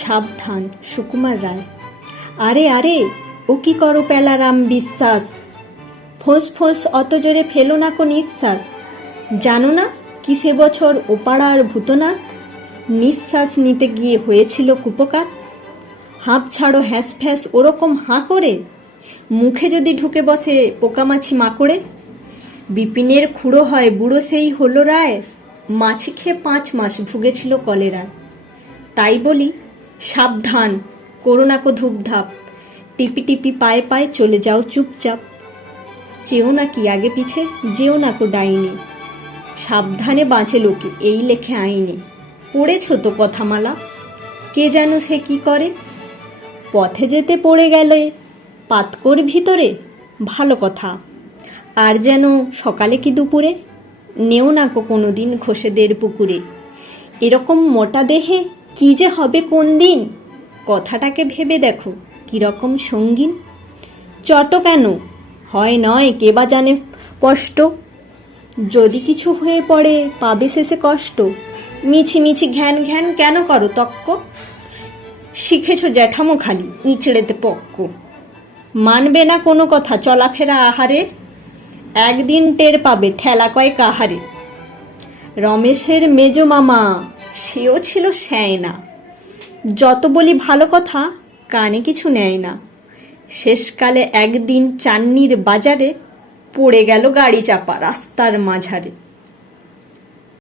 সাবধান, সুকুমার রায়। আরে আরে, ও কি করো পেলারাম বিশ্বাস, ফোঁস ফোঁস অত জোরে ফেলো না কো নিঃশ্বাস। জানো না কি সে বছর ওপাড়ার ভূতনাথ, নিঃশ্বাস নিতে গিয়ে হয়েছিল কুপকাত। হাঁপ ছাড়ো হ্যাঁস ফ্যাঁস ওরকম হাঁ করে, মুখে যদি ঢুকে বসে পোকামাছি মাকড়ে। বিপিনের খুঁড়ো হয় বুড়ো সেই হলো রায়, মাছি খেয়ে 5 মাস ভুগেছিল কলেরায়। তাই বলি সাবধান, করো না কো ধূপধাপ, টিপি টিপি পায়ে পায়ে চলে যাও চুপচাপ। চেও না কি আগে পিছে, যেও না কো ডাইনি, সাবধানে বাঁচে লোকে এই লেখে আইনে। পড়েছ তো কথামালা, কে যেন সে কি করে, পথে যেতে পড়ে গেলে পাতকর ভিতরে। ভালো কথা, আর যেন সকালে কি দুপুরে, নেও না কো কোনো দিন ঘষেদের পুকুরে। এরকম মোটা দেহে কি যে হবে কোন দিন, কথাটাকে ভেবে দেখো কীরকম সঙ্গীন। চট কেন হয় নয় কে বা জানে স্পষ্ট, যদি কিছু হয়ে পড়ে পাবে শেষে কষ্ট। মিছি মিছি ঘ্যান ঘ্যান কেন করো তক্ক, শিখেছ জ্যাঠামো খালি ইঁচড়েতে পক্ক। মানবে না কোনো কথা চলাফেরা আহারে, একদিন টের পাবে ঠেলা কয় কাহারে। রমেশের মেজো মামা সেও ছিল শ্যায়না, যত বলি ভালো কথা কানে কিছু নেয় না। শেষকালে একদিন চান্নির বাজারে পড়ে গেল গাড়ি চাপা রাস্তার মাঝারে।